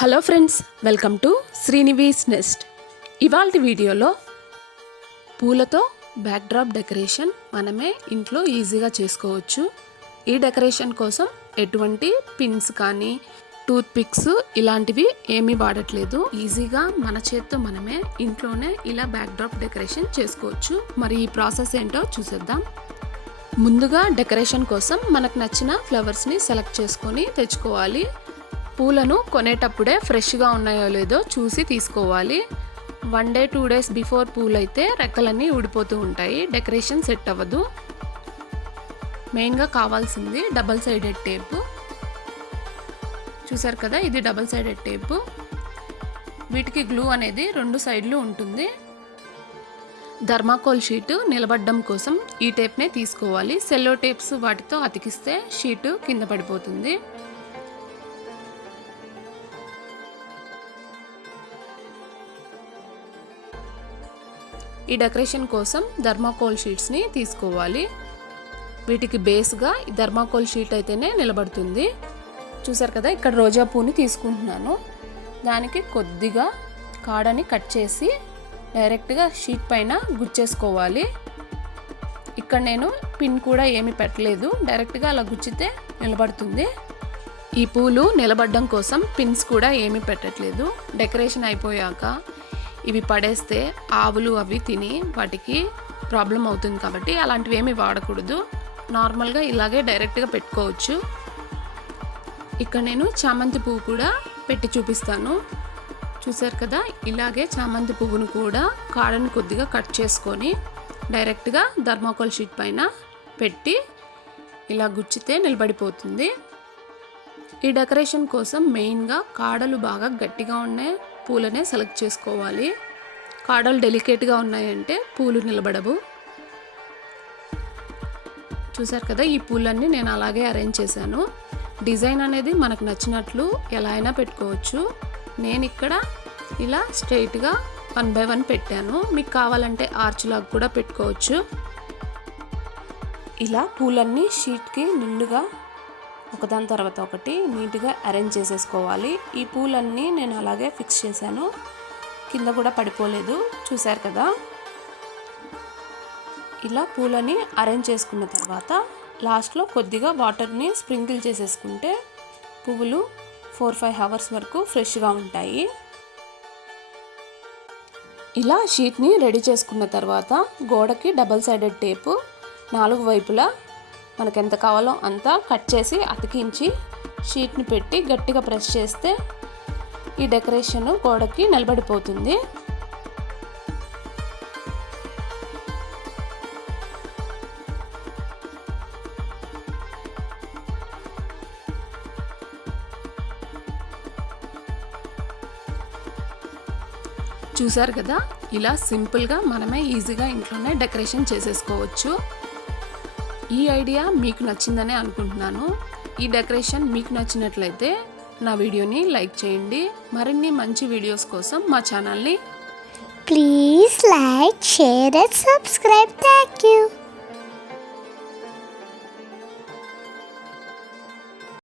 Hello friends, welcome to Srinivas Nest. ఇవాల్టి వీడియోలో పూలతో బ్యాక్డ్రాప్ డెకరేషన్ మనమే ఇంట్లో ఈజీగా చేసుకోవచ్చు. ఈ డెకరేషన్ కోసం ఎటువంటి పిన్స్ కానీ టూత్ పిక్స్ ఇలాంటివి ఏమీ వాడట్లేదు. ఈజీగా మన చేత్తో మనమే ఇంట్లోనే ఇలా బ్యాక్డ్రాప్ డెకరేషన్ చేసుకోవచ్చు. మరి ఈ ప్రాసెస్ ఏంటో చూసేద్దాం. ముందుగా డెకరేషన్ కోసం మనకు నచ్చిన ఫ్లవర్స్ని సెలెక్ట్ చేసుకొని తెచ్చుకోవాలి. పూలను కొనేటప్పుడే ఫ్రెష్గా ఉన్నాయో లేదో చూసి తీసుకోవాలి. 1 day 2 days బిఫోర్ పూలు అయితే రెక్కలన్నీ ఊడిపోతూ ఉంటాయి, డెకరేషన్ సెట్ అవ్వదు. మెయిన్గా కావాల్సింది డబల్ సైడెడ్ టేపు. చూసారు కదా, ఇది డబల్ సైడెడ్ టేపు. వీటికి గ్లూ అనేది 2 సైడ్లు ఉంటుంది. థర్మాకోల్ షీటు నిలబడడం కోసం ఈ టేప్నే తీసుకోవాలి. సెల్లో టేప్స్ వాటితో అతికిస్తే షీటు కింద పడిపోతుంది. ఈ డెకరేషన్ కోసం థర్మాకోల్ షీట్స్ని తీసుకోవాలి. వీటికి బేస్గా ఈ థర్మాకోల్ షీట్ అయితేనే నిలబడుతుంది. చూసారు కదా, ఇక్కడ రోజా పూని తీసుకుంటున్నాను. దానికి కొద్దిగా కాడని కట్ చేసి డైరెక్ట్గా షీట్ పైన గుచ్చేసుకోవాలి. ఇక్కడ నేను పిన్ కూడా ఏమీ పెట్టలేదు, డైరెక్ట్గా అలా గుచ్చితే నిలబడుతుంది. ఈ పూలు నిలబడడం కోసం పిన్స్ కూడా ఏమీ పెట్టట్లేదు. డెకరేషన్ అయిపోయాక ఇవి పడేస్తే ఆవులు అవి తిని వాటికి ప్రాబ్లం అవుతుంది కాబట్టి అలాంటివి ఏమీ వాడకూడదు. నార్మల్గా ఇలాగే డైరెక్ట్గా పెట్టుకోవచ్చు. ఇక్కడ నేను చామంతి పువ్వు కూడా పెట్టి చూపిస్తాను. చూసారు కదా, ఇలాగే చామంతి పువ్వును కూడా కాడని కొద్దిగా కట్ చేసుకొని డైరెక్ట్గా థర్మాకోల్ షీట్ పైన పెట్టి ఇలా గుచ్చితే నిలబడిపోతుంది. ఈ డెకరేషన్ కోసం మెయిన్గా కాడలు బాగా గట్టిగా ఉన్నాయి పూలనే సెలెక్ట్ చేసుకోవాలి. కాడలు డెలికేట్గా ఉన్నాయంటే పూలు నిలబడవు. చూసారు కదా, ఈ పూలన్నీ నేను అలాగే అరేంజ్ చేశాను. డిజైన్ అనేది మనకు నచ్చినట్లు ఎలా అయినా పెట్టుకోవచ్చు. నేను ఇక్కడ ఇలా స్ట్రైట్గా 1 by 1 పెట్టాను. మీకు కావాలంటే ఆర్చ్ లాగా కూడా పెట్టుకోవచ్చు. ఇలా పూలన్నీ షీట్కి నిండుగా ఒకదాని తర్వాత ఒకటి నీట్గా అరేంజ్ చేసేసుకోవాలి. ఈ పూలన్నీ నేను అలాగే ఫిక్స్ చేశాను, కింద కూడా పడిపోలేదు. చూసారు కదా, ఇలా పూలని అరేంజ్ చేసుకున్న తర్వాత లాస్ట్లో కొద్దిగా వాటర్ని స్ప్రింకిల్ చేసేసుకుంటే పువ్వులు 4-5 hours వరకు ఫ్రెష్గా ఉంటాయి. ఇలా షీట్ని రెడీ చేసుకున్న తర్వాత గోడకి డబల్ సైడెడ్ టేపు 4 వైపులా మనకు ఎంత కావాలో అంతా కట్ చేసి అతికించి షీట్ని పెట్టి గట్టిగా ప్రెస్ చేస్తే ఈ డెకరేషన్ గోడకి నిలబడిపోతుంది. చూసారు కదా, ఇలా సింపుల్గా మనమే ఈజీగా ఇంట్లోనే డెకరేషన్ చేసేసుకోవచ్చు. ఈ ఐడియా మీకు నచ్చిందనే అనుకుంటున్నాను. ఈ డెకరేషన్ మీకు నచ్చినట్లయితే నా వీడియోని లైక్ చేయండి. మరిన్ని మంచి వీడియోస్ కోసం మా ఛానల్ని please like, share and subscribe. Thank you.